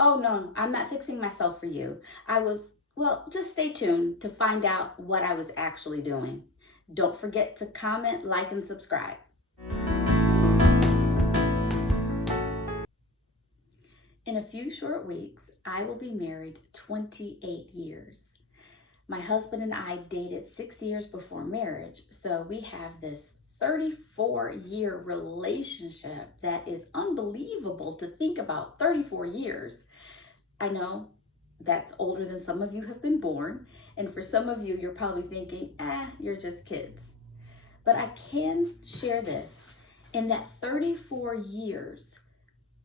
Oh no, I'm not fixing myself for you. Well, just stay tuned to find out what I was actually doing. Don't forget to comment, like, and subscribe. In a few short weeks, I will be married 28 years. My husband and I dated 6 years before marriage, so we have this 34-year relationship that is unbelievable to think about. 34 years. I know that's older than some of you have been born, and for some of you, you're probably thinking, you're just kids. But I can share this. In that 34 years,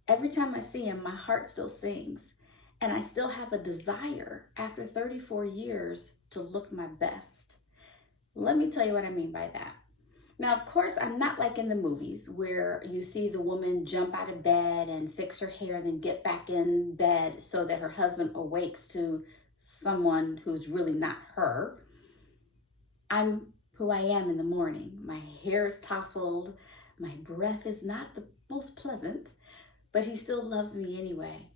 every time I see him, my heart still sings. And I still have a desire after 34 years to look my best. Let me tell you what I mean by that. Now, of course, I'm not like in the movies where you see the woman jump out of bed and fix her hair and then get back in bed so that her husband awakes to someone who's really not her. I'm who I am in the morning. My hair is tousled. My breath is not the most pleasant, but he still loves me anyway.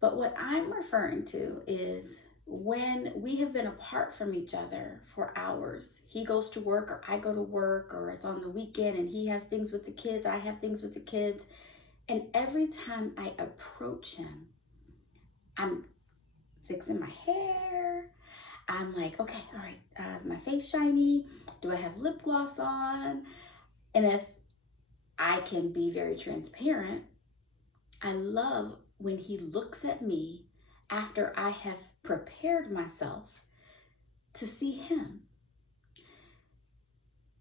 But what I'm referring to is when we have been apart from each other for hours. He goes to work or I go to work, or it's on the weekend and he has things with the kids, I have things with the kids. And every time I approach him, I'm fixing my hair. I'm like, okay, all right, is my face shiny? Do I have lip gloss on? And if I can be very transparent, I love when he looks at me after I have prepared myself to see him.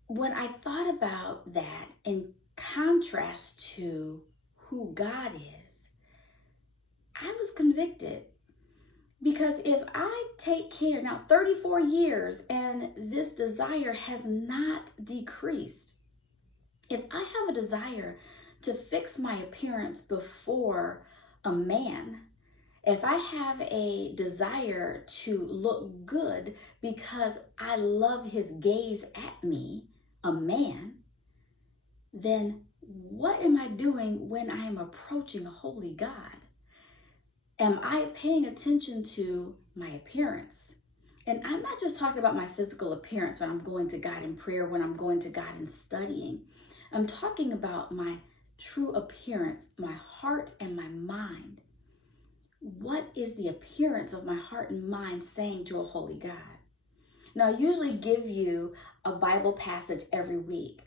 When I thought about that in contrast to who God is, I was convicted. Because if I take care, now 34 years and this desire has not decreased. If I have a desire to fix my appearance before a man, if I have a desire to look good because I love his gaze at me, a man, then what am I doing when I am approaching a holy God? Am I paying attention to my appearance? And I'm not just talking about my physical appearance when I'm going to God in prayer, when I'm going to God in studying. I'm talking about my true appearance, my heart and my mind. What is the appearance of my heart and mind saying to a holy God? Now, I usually give you a Bible passage every week,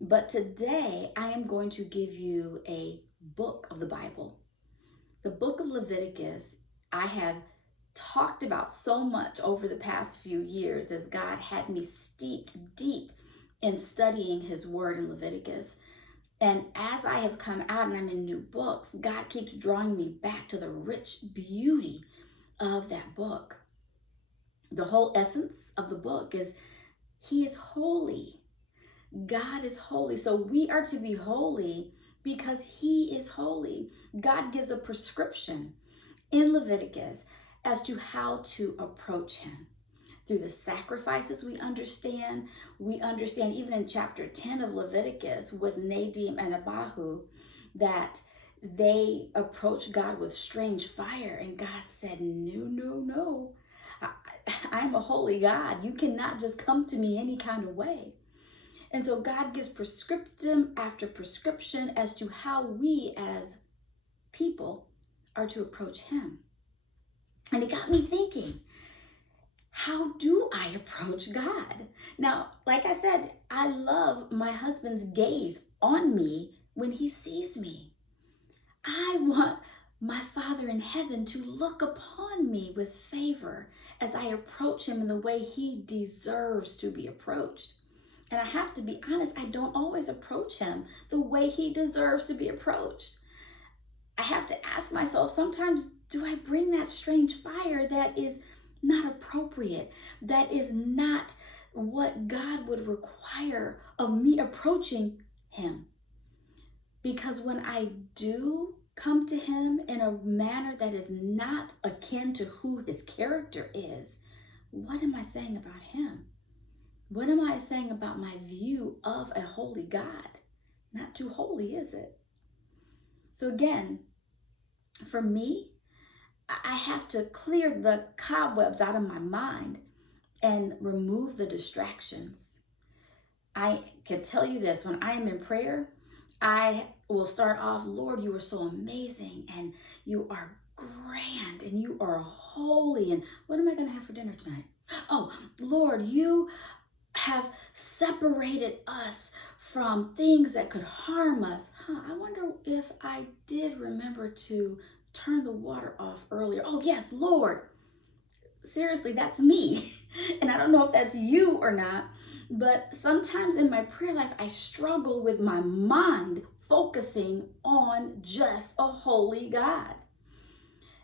but today I am going to give you a book of the Bible. The book of Leviticus, I have talked about so much over the past few years as God had me steeped deep in studying his word in Leviticus. And as I have come out and I'm in new books, God keeps drawing me back to the rich beauty of that book. The whole essence of the book is he is holy. God is holy. So we are to be holy because he is holy. God gives a prescription in Leviticus as to how to approach him. Through the sacrifices we understand even in chapter 10 of Leviticus with Nadab and Abihu that they approached God with strange fire, and God said, no, no, no. I'm a holy God. You cannot just come to me any kind of way. And so God gives prescriptum after prescription as to how we as people are to approach him. And it got me thinking, how do I approach God? Now, like I said, I love my husband's gaze on me when he sees me. I want my Father in heaven to look upon me with favor as I approach him in the way he deserves to be approached. And I have to be honest, I don't always approach him the way he deserves to be approached. I have to ask myself, sometimes, do I bring that strange fire that is not appropriate, that is not what God would require of me approaching him? Because when I do come to him in a manner that is not akin to who his character is, what am I saying about him? What am I saying about my view of a holy God? Not too holy, is it? So again, For me, I have to clear the cobwebs out of my mind and remove the distractions. I can tell you this, when I am in prayer, I will start off, Lord, you are so amazing and you are grand and you are holy. And what am I going to have for dinner tonight? Oh, Lord, you have separated us from things that could harm us. I wonder if I did remember to turn the water off earlier. Oh, yes, Lord. Seriously, that's me. And I don't know if that's you or not, but sometimes in my prayer life, I struggle with my mind focusing on just a holy God.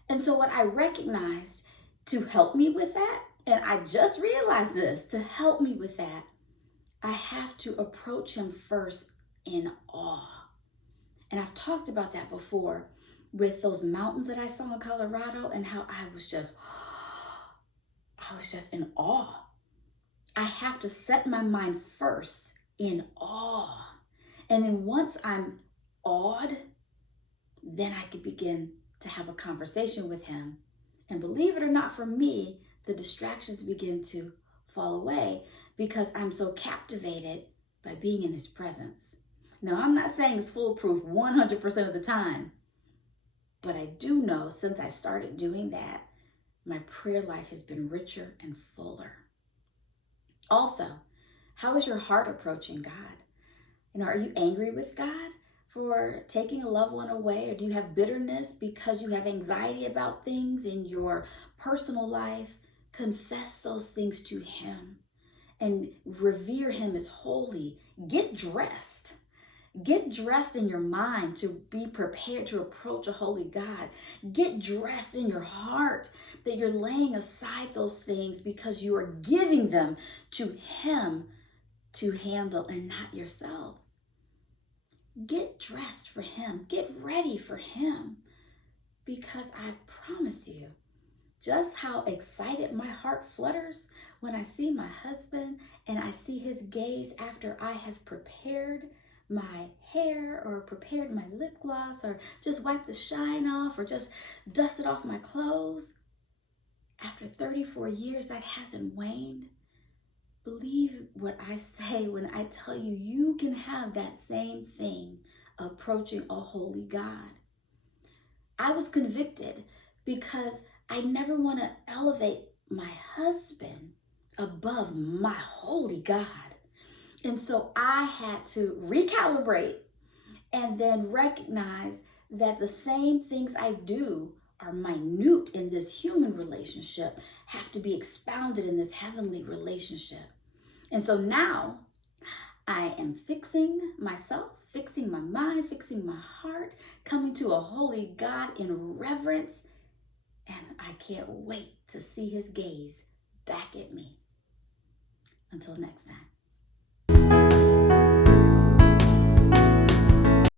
And so, what I recognized to help me with that, and I just realized this, to help me with that, I have to approach Him first in awe. And I've talked about that before with those mountains that I saw in Colorado and how I was just in awe. I have to set my mind first in awe. And then once I'm awed, then I can begin to have a conversation with Him. And believe it or not, for me, the distractions begin to fall away because I'm so captivated by being in His presence. Now, I'm not saying it's foolproof 100% of the time, but I do know since I started doing that, my prayer life has been richer and fuller. Also, how is your heart approaching God? Are you angry with God for taking a loved one away? Or do you have bitterness because you have anxiety about things in your personal life? Confess those things to Him and revere Him as holy. Get dressed. Get dressed in your mind to be prepared to approach a holy God. Get dressed in your heart that you're laying aside those things because you are giving them to Him to handle and not yourself. Get dressed for Him. Get ready for Him, because I promise you, just how excited my heart flutters when I see my husband and I see his gaze after I have prepared my hair or prepared my lip gloss or just wiped the shine off or just dusted off my clothes. After 34 years, that hasn't waned. Believe what I say when I tell you, you can have that same thing approaching a holy God. I was convicted because I never want to elevate my husband above my holy God. And so I had to recalibrate and then recognize that the same things I do are minute in this human relationship have to be expounded in this heavenly relationship. And so now I am fixing myself, fixing my mind, fixing my heart, coming to a holy God in reverence. And I can't wait to see His gaze back at me. Until next time.